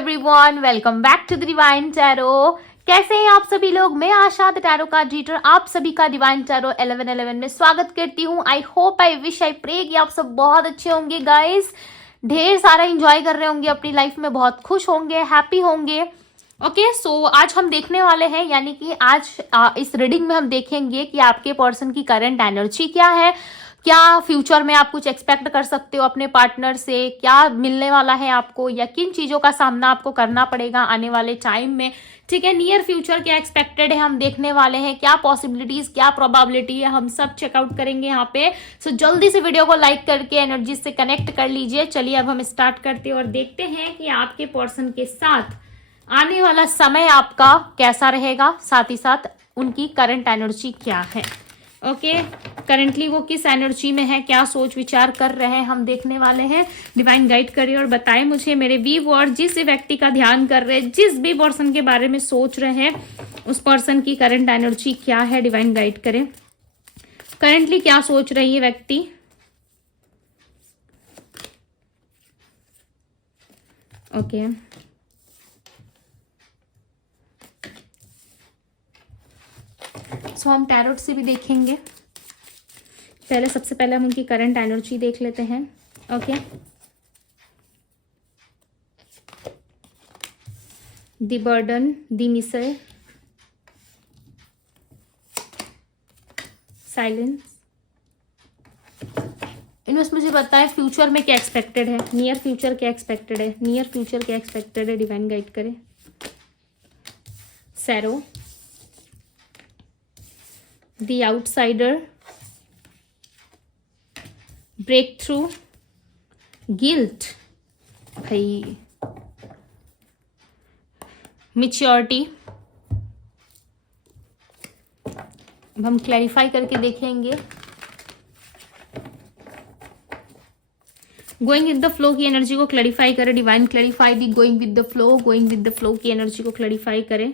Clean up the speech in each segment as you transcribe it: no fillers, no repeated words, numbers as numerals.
Everyone, welcome back to the divine tarot. कैसे हैं आप सभी लोग? मैं Asha the tarot card reader आप सभी का डिवाइन टैरो 1111 में स्वागत करती हूँ। I hope, I wish, I pray कि आप सब बहुत अच्छे होंगे गाइस, ढेर सारा एंजॉय कर रहे होंगे अपनी लाइफ में, बहुत खुश होंगे, हैप्पी होंगे। ओके, सो आज हम देखने वाले हैं, यानी कि आज इस रीडिंग में हम देखेंगे कि आपके पर्सन की करंट एनर्जी क्या है, क्या फ्यूचर में आप कुछ एक्सपेक्ट कर सकते हो अपने पार्टनर से, क्या मिलने वाला है आपको, या किन चीजों का सामना आपको करना पड़ेगा आने वाले टाइम में। ठीक है, नियर फ्यूचर क्या एक्सपेक्टेड है हम देखने वाले हैं, क्या पॉसिबिलिटीज, क्या प्रोबेबिलिटी है, हम सब चेकआउट करेंगे यहाँ पे। सो जल्दी से वीडियो को लाइक करके एनर्जी से कनेक्ट कर लीजिए। चलिए अब हम स्टार्ट करते हैं और देखते हैं कि आपके पर्सन के साथ आने वाला समय आपका कैसा रहेगा, साथ ही साथ उनकी करंट एनर्जी क्या है। ओके, करंटली वो किस एनर्जी में है, क्या सोच विचार कर रहे हैं, हम देखने वाले हैं। डिवाइन गाइड करिए और बताएं मुझे मेरे व्यूअर, जिस व्यक्ति का ध्यान कर रहे हैं, जिस भी पर्सन के बारे में सोच रहे हैं, उस पर्सन की करंट एनर्जी क्या है। डिवाइन गाइड करें, करंटली क्या सोच रही है व्यक्ति। ओके, सो हम टैरोट से भी देखेंगे। सबसे पहले हम उनकी करंट एनर्जी देख लेते हैं। Okay, the burden, the Misar, silence. इनमें मुझे बताएं फ्यूचर में क्या एक्सपेक्टेड है, नियर फ्यूचर क्या एक्सपेक्टेड है, नियर फ्यूचर क्या एक्सपेक्टेड है। डिवाइन गाइड करें। Serow, The outsider, breakthrough, guilt, भाई maturity। अब हम क्लैरिफाई करके देखेंगे। गोइंग विद द फ्लो की एनर्जी को क्लैरिफाई करें। Divine clarify the going with the flow, going with the flow की एनर्जी को क्लैरिफाई करें।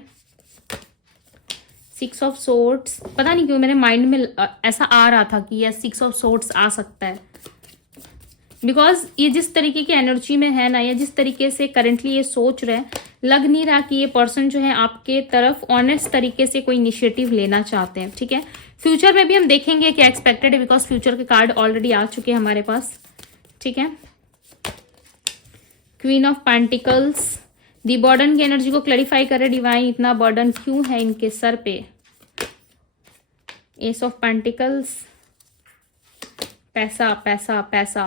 6 ऑफ सोर्ड्स, पता नहीं क्यों मेरे माइंड में ऐसा आ रहा था कि ये 6 ऑफ सोर्ड्स आ सकता है, बिकॉज ये जिस तरीके की एनर्जी में है ना, या जिस तरीके से करंटली ये सोच रहे हैं, लग नहीं रहा कि ये पर्सन जो है आपके तरफ ऑनेस्ट तरीके से कोई इनिशिएटिव लेना चाहते हैं। ठीक है, फ्यूचर में भी हम देखेंगे क्या एक्सपेक्टेड है, बिकॉज फ्यूचर के कार्ड ऑलरेडी आ चुके हैं हमारे पास। ठीक है, queen of pentacles, the burden की एनर्जी को क्लैरिफाई करे। डिवाइन, इतना बर्डन क्यों है इनके सर पे। एस ऑफ पेंटिकल्स, पैसा पैसा पैसा।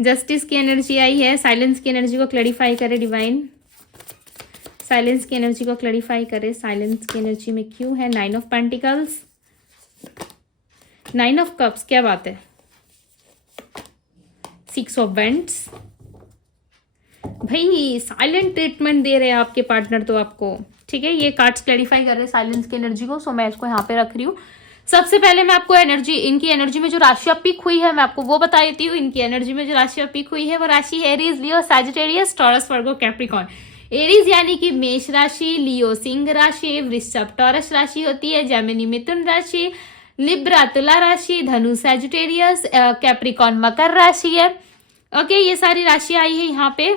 जस्टिस की एनर्जी आई है। साइलेंस की एनर्जी को क्लैरिफाई करे। डिवाइन, साइलेंस की एनर्जी को क्लैरिफाई करे। साइलेंस की एनर्जी में क्यों है 9 ऑफ पेंटिकल्स, 9 ऑफ कप्स, क्या बात है। 6 ऑफ वेंट्स, भाई साइलेंट ट्रीटमेंट दे रहे हैं आपके पार्टनर तो आपको। ठीक है, ये कार्ड्स क्लैरिफाई कर रहे हैं साइलेंस की एनर्जी को, सो मैं इसको यहाँ पे रख रही हूँ। सबसे पहले मैं आपको एनर्जी, इनकी एनर्जी में जो राशियां पिक हुई है मैं आपको वो बता देती हूँ। इनकी एनर्जी में जो राशियां पिक हुई है वो राशि है एरीज, लियो, सैजिटेरियस, टॉरस, वर्गो, कैप्रिकॉर्न। एरीज यानी कि मेष राशि, लियो सिंह राशि, वृषभ टॉरस राशि होती है, जेमिनी मिथुन राशि, लिब्रा तुला राशि, धनु सैजिटेरियस, कैप्रिकॉर्न मकर राशि है। ओके, ये सारी राशि आई है यहाँ पे।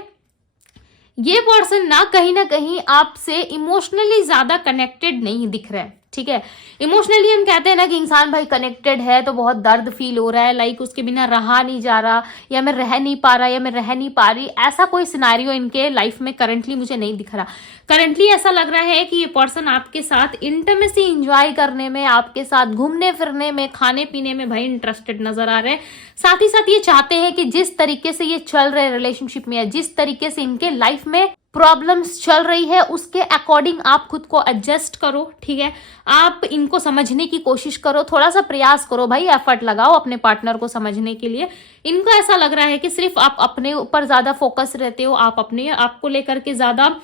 ये पर्सन ना कहीं आपसे इमोशनली ज्यादा कनेक्टेड नहीं दिख रहा है। ठीक है, इमोशनली हम कहते हैं ना कि इंसान भाई कनेक्टेड है तो बहुत दर्द फील हो रहा है, लाइक उसके बिना रहा नहीं जा रहा, या मैं रह नहीं पा रहा, या मैं रह नहीं पा रही, ऐसा कोई सिनेरियो इनके लाइफ में करंटली मुझे नहीं दिख रहा। करंटली ऐसा लग रहा है कि ये पर्सन आपके साथ इंटीमेसी एंजॉय करने में, आपके साथ घूमने फिरने में, खाने पीने में भाई इंटरेस्टेड नजर आ रहे हैं। साथ ही साथ ये चाहते हैं कि जिस तरीके से ये चल रहे रिलेशनशिप में, या जिस तरीके से इनके लाइफ में प्रॉब्लम्स चल रही है, उसके अकॉर्डिंग आप खुद को एडजस्ट करो। ठीक है, आप इनको समझने की कोशिश करो, थोड़ा सा प्रयास करो भाई, एफर्ट लगाओ अपने पार्टनर को समझने के लिए। इनको ऐसा लग रहा है कि सिर्फ आप अपने ऊपर ज्यादा फोकस रहते हो, आप अपने आप को लेकर के ज्यादा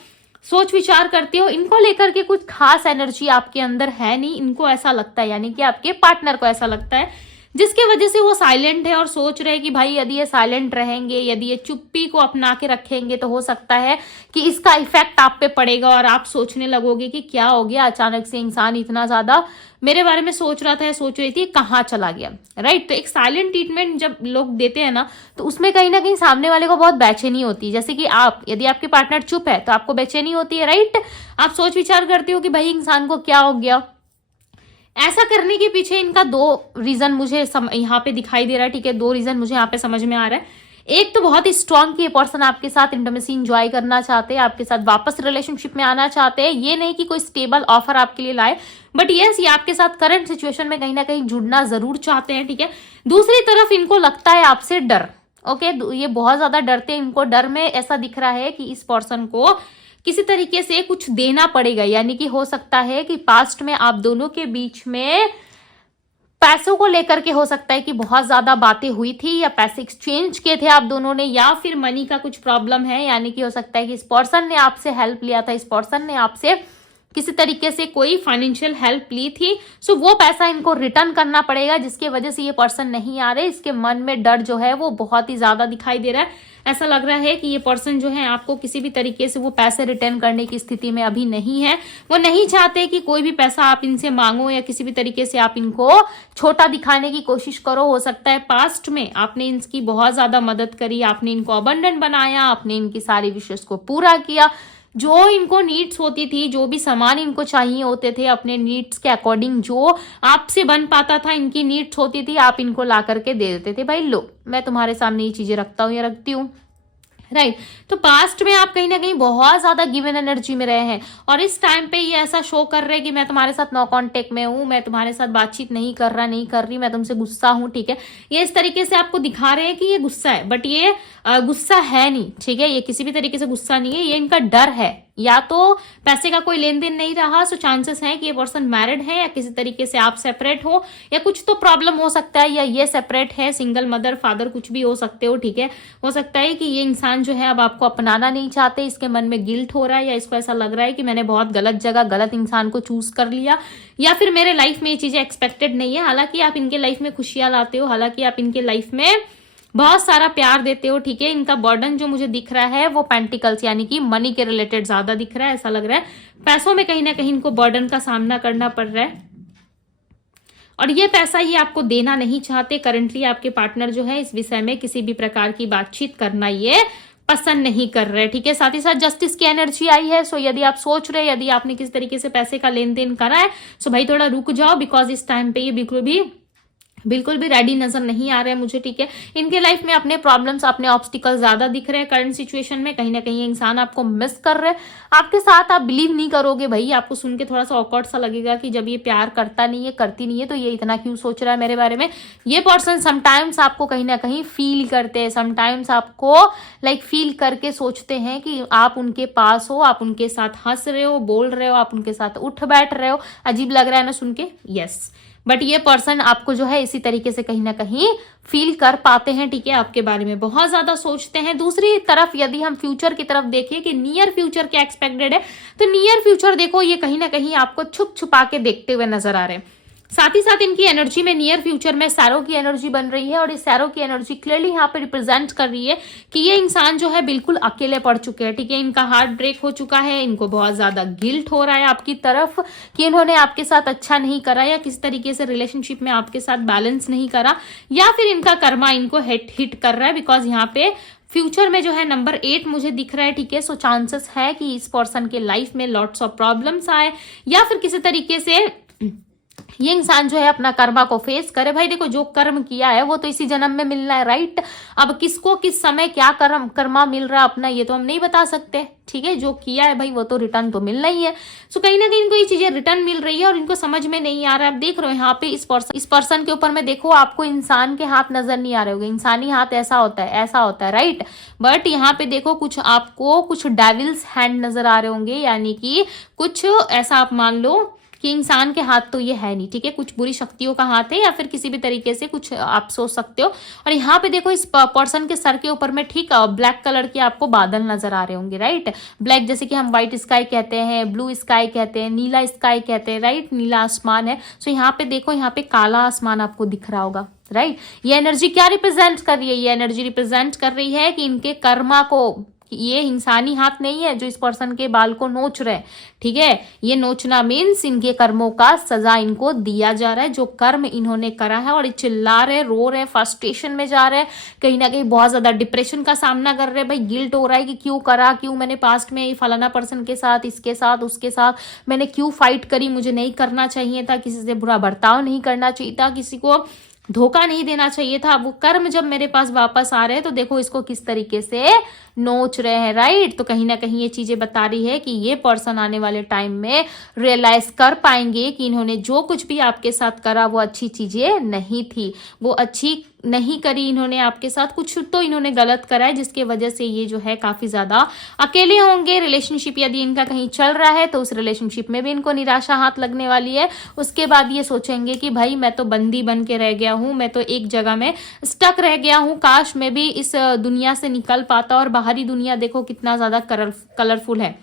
सोच विचार करते हो, इनको लेकर के कुछ खास एनर्जी आपके अंदर है नहीं, इनको ऐसा लगता है, यानी कि आपके पार्टनर को ऐसा लगता है जिसके वजह से वो साइलेंट है और सोच रहे हैं कि भाई यदि ये साइलेंट रहेंगे, यदि ये चुप्पी को अपना के रखेंगे तो हो सकता है कि इसका इफेक्ट आप पे पड़ेगा और आप सोचने लगोगे कि क्या हो गया, अचानक से इंसान इतना ज्यादा मेरे बारे में सोच रहा था या सोच रही थी, कहाँ चला गया, राइट। तो एक साइलेंट ट्रीटमेंट जब लोग देते हैं ना, तो उसमें कहीं ना कहीं सामने वाले को बहुत बेचैनी होती है। जैसे कि आप, यदि आपके पार्टनर चुप है तो आपको बेचैनी होती है, राइट। आप सोच विचार करते हो कि भाई इंसान को क्या हो गया। ऐसा करने के पीछे इनका दो रीजन मुझे यहाँ पे दिखाई दे रहा है, ठीक है। दो रीजन मुझे यहाँ पे समझ में आ रहा है। एक तो बहुत ही स्ट्रांग कि ये पर्सन आपके साथ इंटीमेसी इंजॉय करना चाहते हैं, आपके साथ वापस रिलेशनशिप में आना चाहते हैं। ये नहीं कि कोई स्टेबल ऑफर आपके लिए लाए, बट यस, ये आपके साथ करंट सिचुएशन में कहीं ना कहीं जुड़ना जरूर चाहते हैं, ठीक है। दूसरी तरफ इनको लगता है आपसे डर, ओके। ये बहुत ज्यादा डरते हैं। इनको डर में ऐसा दिख रहा है कि इस पर्सन को किसी तरीके से कुछ देना पड़ेगा, यानी कि हो सकता है कि पास्ट में आप दोनों के बीच में पैसों को लेकर के हो सकता है कि बहुत ज्यादा बातें हुई थी, या पैसे एक्सचेंज किए थे आप दोनों ने, या फिर मनी का कुछ प्रॉब्लम है, यानी कि हो सकता है कि इस पर्सन ने आपसे हेल्प लिया था, इस पर्सन ने आपसे किसी तरीके से कोई फाइनेंशियल हेल्प ली थी। सो वो पैसा इनको रिटर्न करना पड़ेगा, जिसके वजह से ये पर्सन नहीं आ रहे। इसके मन में डर जो है वो बहुत ही ज्यादा दिखाई दे रहा है। ऐसा लग रहा है कि ये पर्सन जो है आपको किसी भी तरीके से वो पैसे रिटर्न करने की स्थिति में अभी नहीं है। वो नहीं चाहते कि कोई भी पैसा आप इनसे मांगो या किसी भी तरीके से आप इनको छोटा दिखाने की कोशिश करो। हो सकता है पास्ट में आपने इनकी बहुत ज्यादा मदद करी, आपने इनको अबंडेंट बनाया, आपने इनकी सारी विशेष को पूरा किया। जो इनको नीड्स होती थी, जो भी सामान इनको चाहिए होते थे, अपने नीड्स के अकॉर्डिंग जो आपसे बन पाता था, इनकी नीड्स होती थी, आप इनको ला करके दे देते थे। भाई लो, मैं तुम्हारे सामने ये चीजें रखता हूँ या रखती हूँ, राइट। तो पास्ट में आप कहीं ना कहीं बहुत ज्यादा गिवन एनर्जी में रहे हैं, और इस टाइम पे ये ऐसा शो कर रहे हैं कि मैं तुम्हारे साथ नो कांटेक्ट में हूं, मैं तुम्हारे साथ बातचीत नहीं कर रही, मैं तुमसे गुस्सा हूं, ठीक है। ये इस तरीके से आपको दिखा रहे हैं कि ये गुस्सा है, बट ये गुस्सा है नहीं, ठीक है। ये किसी भी तरीके से गुस्सा नहीं है, ये इनका डर है। या तो पैसे का कोई लेन देन नहीं रहा, सो चांसेस हैं कि ये पर्सन मैरिड है, या किसी तरीके से आप सेपरेट हो, या कुछ तो प्रॉब्लम हो सकता है, या ये सेपरेट है, सिंगल मदर फादर कुछ भी हो सकते हो, ठीक है। हो सकता है कि ये इंसान जो है अब आपको अपनाना नहीं चाहते, इसके मन में गिल्ट हो रहा है, या इसको ऐसा लग रहा है कि मैंने बहुत गलत जगह गलत इंसान को चूज कर लिया, या फिर मेरे लाइफ में ये चीजें एक्सपेक्टेड नहीं है। हालांकि आप इनके लाइफ में खुशियां लाते हो, हालांकि आप इनके लाइफ में बहुत सारा प्यार देते हो, ठीक है। इनका बर्डन जो मुझे दिख रहा है वो पेंटिकल्स यानी कि मनी के रिलेटेड ज्यादा दिख रहा है। ऐसा लग रहा है पैसों में कहीं ना कहीं इनको बर्डन का सामना करना पड़ रहा है, और ये पैसा ये आपको देना नहीं चाहते। करंटली आपके पार्टनर जो है इस विषय में किसी भी प्रकार की बातचीत करना ये पसंद नहीं कर रहे, ठीक है। साथ ही साथ जस्टिस की एनर्जी आई है। सो यदि आप सोच रहे, यदि आपने किसी तरीके से पैसे का लेन देन करा है, सो भाई थोड़ा रुक जाओ, बिकॉज इस टाइम पे ये बिल्कुल भी रेडी नजर नहीं आ रहे हैं मुझे, ठीक है। इनके लाइफ में अपने प्रॉब्लम्स, अपने ऑब्स्टिकल ज्यादा दिख रहे हैं करंट सिचुएशन में। कहीं ना कहीं इंसान आपको मिस कर रहे हैं, आपके साथ आप बिलीव नहीं करोगे भाई। आपको सुन के थोड़ा सा ऑकवर्ड सा लगेगा कि जब ये प्यार करता नहीं है, करती नहीं है, तो ये इतना क्यों सोच रहा है मेरे बारे में। ये पर्सन समटाइम्स आपको कहीं ना कहीं फील करते हैं, समटाइम्स आपको फील करके सोचते हैं कि आप उनके पास हो, आप उनके साथ हंस रहे हो, बोल रहे हो, आप उनके साथ उठ बैठ रहे हो। अजीब लग रहा है ना सुन के, यस। बट ये पर्सन आपको जो है इसी तरीके से कहीं ना कहीं फील कर पाते हैं, ठीक है। आपके बारे में बहुत ज्यादा सोचते हैं। दूसरी तरफ यदि हम फ्यूचर की तरफ देखें कि नियर फ्यूचर क्या एक्सपेक्टेड है, तो नियर फ्यूचर देखो ये कहीं ना कहीं आपको छुप छुपा के देखते हुए नजर आ रहे हैं। साथ ही साथ इनकी एनर्जी में नियर फ्यूचर में सैरो की एनर्जी बन रही है, और इस सैरो की एनर्जी क्लियरली यहाँ पे रिप्रेजेंट कर रही है कि ये इंसान जो है बिल्कुल अकेले पड़ चुके हैं, ठीक है। इनका हार्ट ब्रेक हो चुका है, इनको बहुत ज्यादा गिल्ट हो रहा है आपकी तरफ कि इन्होंने आपके साथ अच्छा नहीं करा, या किसी तरीके से रिलेशनशिप में आपके साथ बैलेंस नहीं करा, या फिर इनका कर्मा इनको हिट कर रहा है। बिकॉज यहाँ पे फ्यूचर में जो है नंबर 8 मुझे दिख रहा है, ठीक है। सो चांसेस है कि इस पर्सन के लाइफ में लॉट्स ऑफ प्रॉब्लम्स आए, या फिर किसी तरीके से ये इंसान जो है अपना कर्मा को फेस करे। भाई देखो, जो कर्म किया है वो तो इसी जन्म में मिलना है, राइट। अब किसको किस समय क्या कर्मा मिल रहा है अपना, ये तो हम नहीं बता सकते, ठीक है। जो किया है भाई वो तो रिटर्न तो मिलना ही है। सो कहीं ना कहीं इनको ये चीजें रिटर्न मिल रही है, और इनको समझ में नहीं आ रहा है। आप देख रहे हो यहाँ पे इस पर्सन के ऊपर में देखो, आपको इंसान के हाथ नजर नहीं आ रहे होंगे। इंसानी हाथ ऐसा होता है, राइट। बट यहाँ पे देखो आपको कुछ डेविल्स हैंड नजर आ रहे होंगे, यानी कि कुछ ऐसा आप मान लो कि इंसान के हाथ तो ये है नहीं, ठीक है। कुछ बुरी शक्तियों का हाथ है, या फिर किसी भी तरीके से कुछ आप सोच सकते हो। और यहाँ पे देखो इस पर्सन के सर के ऊपर में ठीक ब्लैक कलर के आपको बादल नजर आ रहे होंगे, राइट। ब्लैक जैसे कि हम व्हाइट स्काई कहते हैं, ब्लू स्काई कहते हैं, नीला स्काई कहते हैं, राइट। नीला आसमान है। सो यहाँ पे देखो, यहाँ पे काला आसमान आपको दिख रहा होगा, राइट। ये एनर्जी क्या रिप्रेजेंट कर रही है? ये एनर्जी रिप्रेजेंट कर रही है कि इनके कर्मा को, ये इंसानी हाथ नहीं है जो इस पर्सन के बाल को नोच रहे, ठीक है। ये नोचना मीन्स इनके कर्मों का सजा इनको दिया जा रहा है, जो कर्म इन्होंने करा है। और ये चिल्ला रहे, रो रहे, फ्रस्ट्रेशन में जा रहे, कहीं ना कहीं बहुत ज्यादा डिप्रेशन का सामना कर रहे हैं। भाई गिल्ट हो रहा है कि क्यों करा, क्यों मैंने पास्ट में फलाना पर्सन के साथ, इसके साथ, उसके साथ मैंने क्यों फाइट करी, मुझे नहीं करना चाहिए था, किसी से बुरा बर्ताव नहीं करना चाहिए था, किसी को धोखा नहीं देना चाहिए था। वो कर्म जब मेरे पास वापस आ रहे हैं तो देखो इसको किस तरीके से नोच रहे हैं, राइट। तो कहीं ना कहीं ये चीजें बता रही है कि ये पर्सन आने वाले टाइम में रियलाइज कर पाएंगे कि इन्होंने जो कुछ भी आपके साथ करा वो अच्छी चीजें नहीं थी, वो अच्छी नहीं करी इन्होंने आपके साथ, कुछ तो इन्होंने गलत करा है जिसके वजह से ये जो है काफी ज्यादा अकेले होंगे। रिलेशनशिप यदि इनका कहीं चल रहा है तो उस रिलेशनशिप में भी इनको निराशा हाथ लगने वाली है। उसके बाद ये सोचेंगे कि भाई मैं तो बंदी बन के रह गया हूं, मैं तो एक जगह में स्टक रह गया हूं, काश मैं भी इस दुनिया से निकल पाता। और बाहरी दुनिया देखो कितना ज्यादा कलरफुल है।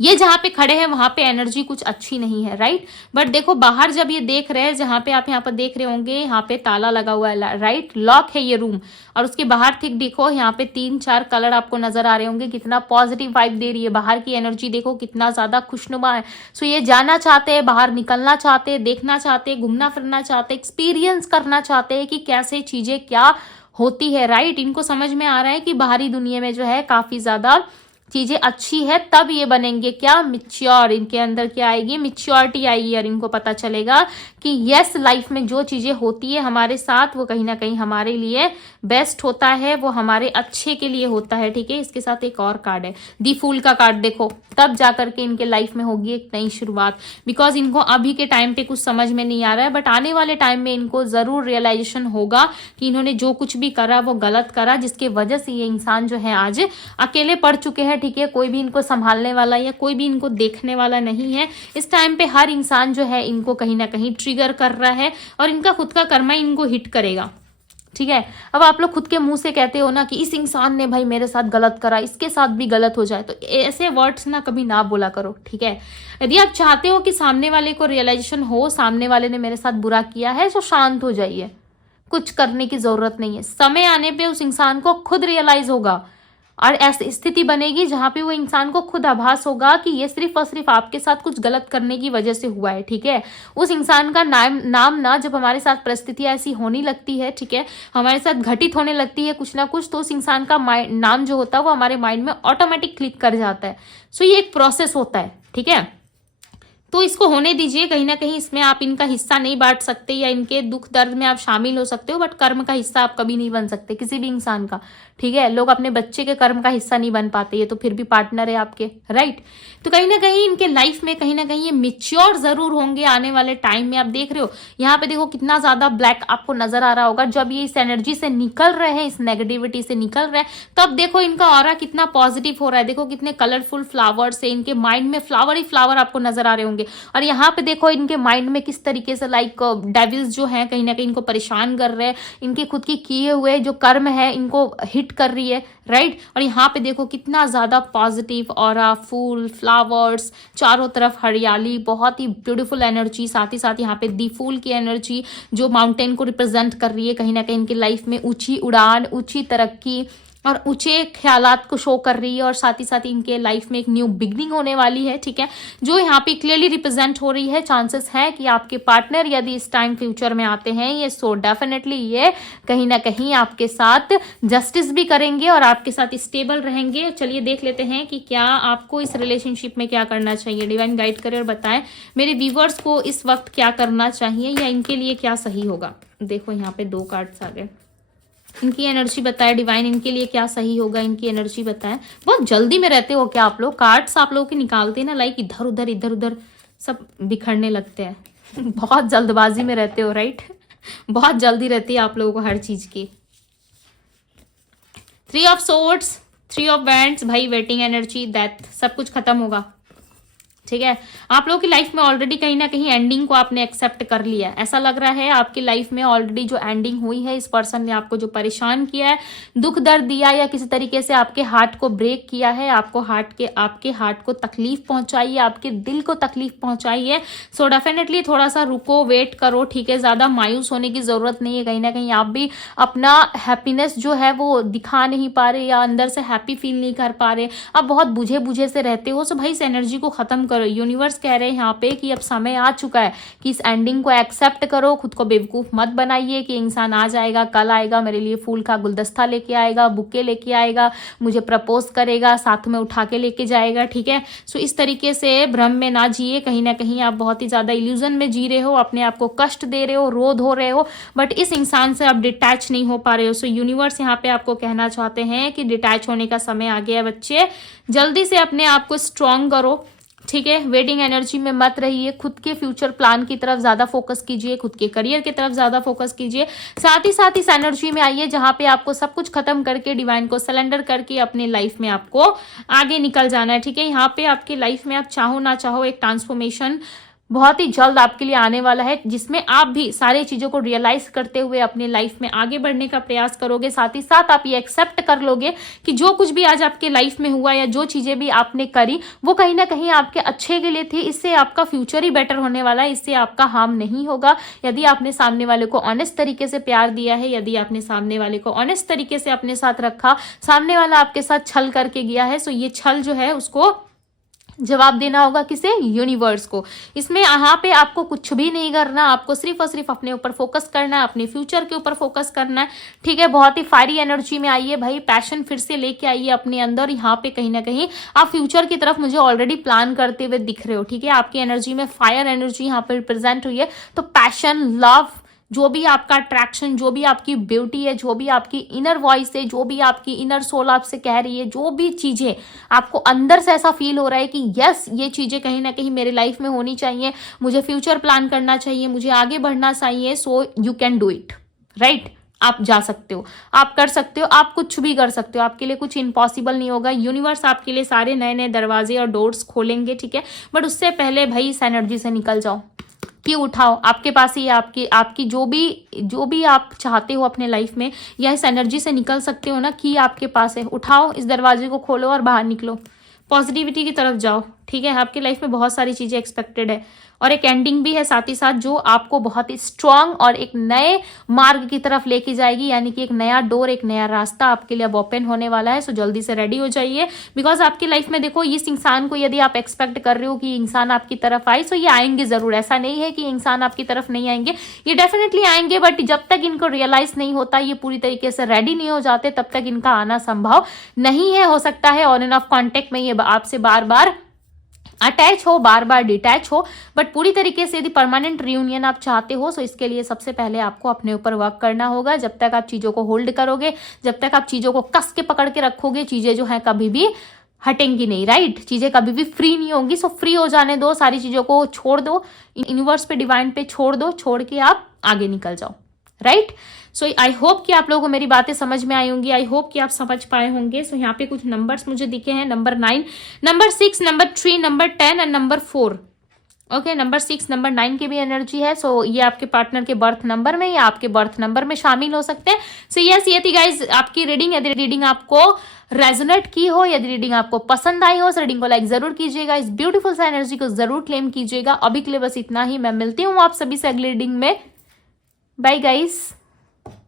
ये जहां पे खड़े हैं वहां पे एनर्जी कुछ अच्छी नहीं है, राइट। बट देखो बाहर जब ये देख रहे हैं, जहां पे आप यहाँ पर देख रहे होंगे, यहाँ पे ताला लगा हुआ है, राइट, लॉक है ये रूम। और उसके बाहर ठीक देखो यहाँ पे 3-4 कलर आपको नजर आ रहे होंगे, कितना पॉजिटिव वाइब दे रही है। बाहर की एनर्जी देखो कितना ज्यादा खुशनुमा है। सो ये जाना चाहते हैं, बाहर निकलना चाहते हैं, देखना चाहते हैं, घूमना फिरना चाहते हैं, एक्सपीरियंस करना चाहते हैं कि कैसे चीजें क्या होती है, राइट। इनको समझ में आ रहा है कि बाहरी दुनिया में जो है काफी ज्यादा चीजें अच्छी है, तब ये बनेंगे क्या, मिच्योर। इनके अंदर क्या आएगी, मिच्योरिटी आएगी। और इनको पता चलेगा कि यस, लाइफ में जो चीजें होती है हमारे साथ वो कहीं ना कहीं हमारे लिए बेस्ट होता है, वो हमारे अच्छे के लिए होता है, ठीक है। इसके साथ एक और कार्ड है, दी फूल का कार्ड देखो, तब जाकर के इनके लाइफ में होगी एक नई शुरुआत। बिकॉज इनको अभी के टाइम पे कुछ समझ में नहीं आ रहा है, बट आने वाले टाइम में इनको जरूर रियलाइजेशन होगा कि इन्होंने जो कुछ भी करा वो गलत करा, जिसके वजह से ये इंसान जो है आज अकेले पड़ चुके हैं, ठीक है। कोई भी इनको संभालने वाला या कोई भी इनको देखने वाला नहीं है। इस टाइम पे हर इंसान जो है इनको कहीं ना कहीं ट्रिगर कर रहा है और इनका खुद का कर्मा इनको हिट करेगा, ठीक है। अब आप लोग खुद के मुंह से कहते हो ना कि इस इंसान ने भाई मेरे साथ गलत करा, इसके साथ भी गलत हो जाए, तो ऐसे वर्ड्स ना कभी ना बोला करो, ठीक है। यदि आप चाहते हो कि सामने वाले को रियलाइजेशन हो, सामने वाले ने मेरे साथ बुरा किया है, तो शांत हो जाइए, कुछ करने की जरूरत नहीं है। समय आने पे उस इंसान को खुद रियलाइज होगा और ऐसी स्थिति बनेगी जहां पे वो इंसान को खुद आभास होगा कि ये सिर्फ और सिर्फ आपके साथ कुछ गलत करने की वजह से हुआ है, ठीक है। उस इंसान का नाम ना जब हमारे साथ परिस्थितियां ऐसी होने लगती है, ठीक है, हमारे साथ घटित होने लगती है कुछ ना कुछ, तो उस इंसान का नाम जो होता है वो हमारे माइंड में ऑटोमेटिक क्लिक कर जाता है। सो ये एक प्रोसेस होता है, ठीक है। तो इसको होने दीजिए। कहीं ना कहीं इसमें आप इनका हिस्सा नहीं बांट सकते या इनके दुख दर्द में आप शामिल हो सकते हो, बट कर्म का हिस्सा आप कभी नहीं बन सकते किसी भी इंसान का, ठीक है। लोग अपने बच्चे के कर्म का हिस्सा नहीं बन पाते, ये तो फिर भी पार्टनर है आपके, राइट। तो कहीं ना कहीं इनके लाइफ में कहीं ना कहीं ये मिच्योर जरूर होंगे आने वाले टाइम में। आप देख रहे हो यहाँ पे देखो कितना ज्यादा ब्लैक आपको नजर आ रहा होगा। जब ये इस एनर्जी से निकल रहे हैं, इस नेगेटिविटी से निकल रहे हैं, तब देखो इनका ऑरा कितना पॉजिटिव हो रहा है। देखो कितने कलरफुल फ्लावर्स है, इनके माइंड में फ्लावर ही फ्लावर आपको नजर आ रहे होंगे। और यहाँ पे देखो इनके माइंड में किस तरीके से लाइक डेविल्स जो है कहीं ना कहीं इनको परेशान कर रहे हैं, इनके खुद की किए हुए जो कर्म है इनको हिट कर रही है, राइट। और यहाँ पे देखो कितना ज्यादा पॉजिटिव ऑरा, फूल, फ्लावर्स, चारों तरफ हरियाली, बहुत ही ब्यूटीफुल एनर्जी। साथ ही साथ यहाँ पे दी फूल की एनर्जी जो माउंटेन को रिप्रेजेंट कर रही है, कहीं ना कहीं इनकी लाइफ में ऊंची उड़ान, ऊंची तरक्की और ऊंचे ख्यालात को शो कर रही है। और साथ ही साथ इनके लाइफ में एक न्यू बिगनिंग होने वाली है, ठीक है, जो यहाँ पे क्लियरली रिप्रेजेंट हो रही है। चांसेस है कि आपके पार्टनर यदि इस टाइम फ्यूचर में आते हैं, ये सो डेफिनेटली ये कहीं ना कहीं आपके साथ जस्टिस भी करेंगे और आपके साथ स्टेबल रहेंगे। चलिए देख लेते हैं कि क्या आपको इस रिलेशनशिप में क्या करना चाहिए। डिवाइन गाइड करें और बताएं मेरे व्यूवर्स को इस वक्त क्या करना चाहिए या इनके लिए क्या सही होगा। देखो यहाँ पे 2 कार्ड्स आ गए, इनकी एनर्जी बताएं डिवाइन, इनके लिए क्या सही होगा, इनकी एनर्जी बताएं। बहुत जल्दी में रहते हो क्या आप लोग, कार्ड्स आप लोगों के निकालते हैं ना, लाइक इधर उधर सब बिखरने लगते हैं बहुत जल्दबाजी में रहते हो, राइट बहुत जल्दी रहती है आप लोगों को हर चीज की। 3 ऑफ सोर्ड्स, 3 ऑफ वैंड्स, भाई वेटिंग एनर्जी, डेथ, सब कुछ खत्म होगा, ठीक है, आप लोगों की लाइफ में ऑलरेडी कहीं ना कहीं एंडिंग को आपने एक्सेप्ट कर लिया है। ऐसा लग रहा है आपकी लाइफ में ऑलरेडी जो एंडिंग हुई है, इस पर्सन ने आपको जो परेशान किया है, दुख दर्द दिया या किसी तरीके से आपके हार्ट को ब्रेक किया है, आपके हार्ट को तकलीफ पहुंचाई है, आपके दिल को तकलीफ पहुंचाई है। सो डेफिनेटली थोड़ा सा रुको, वेट करो, ठीक है, ज्यादा मायूस होने की जरूरत नहीं है। कहीं ना कहीं आप भी अपना हैप्पीनेस जो है वो दिखा नहीं पा रहे या अंदर से हैप्पी फील नहीं कर पा रहे, आप बहुत बुझे बुझे से रहते हो। सो भाई इस एनर्जी को खत्म करो। यूनिवर्स कह रहे हैं यहाँ पे कि अब समय आ चुका है कि इस एंडिंग को एक्सेप्ट करो। खुद को बेवकूफ मत बनाइए कि इंसान आज आएगा, कल आएगा, मेरे लिए फूल का गुलदस्ता लेके आएगा, बुके लेके आएगा, मुझे प्रपोज करेगा, साथ में उठा के लेके जाएगा, ठीक है। सो इस तरीके से भ्रम में ना जिए। कहीं ना कहीं आप बहुत ही ज्यादा इल्यूजन में जी रहे हो, अपने आप को कष्ट दे रहे हो, रोध हो रहे हो, बट इस इंसान से आप डिटैच नहीं हो पा रहे हो। सो यूनिवर्स यहाँ पे आपको कहना चाहते हैं कि डिटैच होने का समय आ गया है बच्चे। जल्दी से अपने आप को स्ट्रॉन्ग करो, ठीक है। वेटिंग एनर्जी में मत रहिए। खुद के फ्यूचर प्लान की तरफ ज्यादा फोकस कीजिए, खुद के करियर की तरफ ज्यादा फोकस कीजिए। साथ ही इस एनर्जी में आइए जहां पे आपको सब कुछ खत्म करके डिवाइन को सरेंडर करके अपनी लाइफ में आपको आगे निकल जाना है, ठीक है। यहाँ पे आपकी लाइफ में आप चाहो ना चाहो एक ट्रांसफॉर्मेशन बहुत ही जल्द आपके लिए आने वाला है, जिसमें आप भी सारी चीजों को रियलाइज करते हुए अपनी लाइफ में आगे बढ़ने का प्रयास करोगे। साथ ही साथ आप ये एक्सेप्ट कर लोगे कि जो कुछ भी आज आपके लाइफ में हुआ या जो चीजें भी आपने करी वो कहीं ना कहीं आपके अच्छे के लिए थी। इससे आपका फ्यूचर ही बेटर होने वाला है, इससे आपका हार्म नहीं होगा। यदि आपने सामने वाले को ऑनेस्ट तरीके से प्यार दिया है, यदि आपने सामने वाले को ऑनेस्ट तरीके से अपने साथ रखा, सामने वाला आपके साथ छल करके गया है, सो ये छल जो है उसको जवाब देना होगा किसे? यूनिवर्स को। इसमें यहाँ पे आपको कुछ भी नहीं करना, आपको सिर्फ और सिर्फ अपने ऊपर फोकस करना है, अपने फ्यूचर के ऊपर फोकस करना है, ठीक है। बहुत ही फायरी एनर्जी में आइए भाई, पैशन फिर से लेके आइए अपने अंदर। यहाँ पे कहीं ना कहीं आप फ्यूचर की तरफ मुझे ऑलरेडी प्लान करते हुए दिख रहे हो, ठीक है। आपकी एनर्जी में फायर एनर्जी यहाँ पे रिप्रेजेंट हुई है। तो पैशन, लव, जो भी आपका अट्रैक्शन, जो भी आपकी ब्यूटी है, जो भी आपकी इनर वॉइस है, जो भी आपकी इनर सोल आपसे कह रही है, जो भी चीजें आपको अंदर से ऐसा फील हो रहा है कि यस ये चीजें कहीं ना कहीं मेरे लाइफ में होनी चाहिए, मुझे फ्यूचर प्लान करना चाहिए, मुझे आगे बढ़ना चाहिए, so you can do it, right. आप जा सकते हो, आप कर सकते हो, आप कुछ भी कर सकते हो, आपके लिए कुछ इम्पॉसिबल नहीं होगा। यूनिवर्स आपके लिए सारे नए नए दरवाजे और डोर्स खोलेंगे, ठीक है। बट उससे पहले भाई इस एनर्जी से निकल जाओ कि उठाओ, आपके पास ही आपकी जो भी आप चाहते हो अपने लाइफ में, या इस एनर्जी से निकल सकते हो ना, कि आपके पास है। उठाओ, इस दरवाजे को खोलो और बाहर निकलो, पॉजिटिविटी की तरफ जाओ, ठीक है। आपकी लाइफ में बहुत सारी चीजें एक्सपेक्टेड है और एक एंडिंग भी है साथ ही साथ, जो आपको बहुत ही स्ट्रांग और एक नए मार्ग की तरफ लेके जाएगी, यानी कि एक नया डोर, एक नया रास्ता आपके लिए अब ओपन होने वाला है। सो जल्दी से रेडी हो जाइए, बिकॉज आपकी लाइफ में देखो इस इंसान को यदि आप एक्सपेक्ट कर रहे हो कि इंसान आपकी तरफ आए, सो ये आएंगे जरूर। ऐसा नहीं है कि इंसान आपकी तरफ नहीं आएंगे, ये डेफिनेटली आएंगे, बट जब तक इनको रियलाइज नहीं होता, ये पूरी तरीके से रेडी नहीं हो जाते, तब तक इनका आना संभव नहीं है। हो सकता है ऑन एंड ऑफ कॉन्टेक्ट में ये आपसे बार बार अटैच हो, बार बार डिटैच हो, बट पूरी तरीके से यदि परमानेंट रियूनियन आप चाहते हो, तो इसके लिए सबसे पहले आपको अपने ऊपर वर्क करना होगा। जब तक आप चीजों को होल्ड करोगे, जब तक आप चीजों को कस के पकड़ के रखोगे, चीजें जो है कभी भी हटेंगी नहीं, राइट। चीजें कभी भी फ्री नहीं होंगी। सो फ्री हो जाने दो, सारी चीजों को छोड़ दो, यूनिवर्स पे, डिवाइन पे छोड़ दो, छोड़ के आप आगे निकल जाओ, राइट। सो आई होप कि आप लोगों को मेरी बातें समझ में आई होंगी, आई होप कि आप समझ पाए होंगे। सो यहाँ पे कुछ नंबर्स मुझे दिखे हैं, number 9, number 6, number 3, number 10 and number 4। Okay, number 6, number 9 की भी एनर्जी है। सो ये आपके पार्टनर के बर्थ नंबर में या आपके बर्थ नंबर में शामिल हो सकते हैं। सो यस, ये थी गाइज आपकी रीडिंग। यदि रीडिंग आपको रेजोनेट की हो, यदि रीडिंग आपको पसंद आई हो, इस रीडिंग को लाइक जरूर कीजिएगा, इस ब्यूटीफुल सा एनर्जी को जरूर क्लेम कीजिएगा। अभी के लिए बस इतना ही, मैं मिलती हूँ आप सभी से अगली रीडिंग में। Bye guys.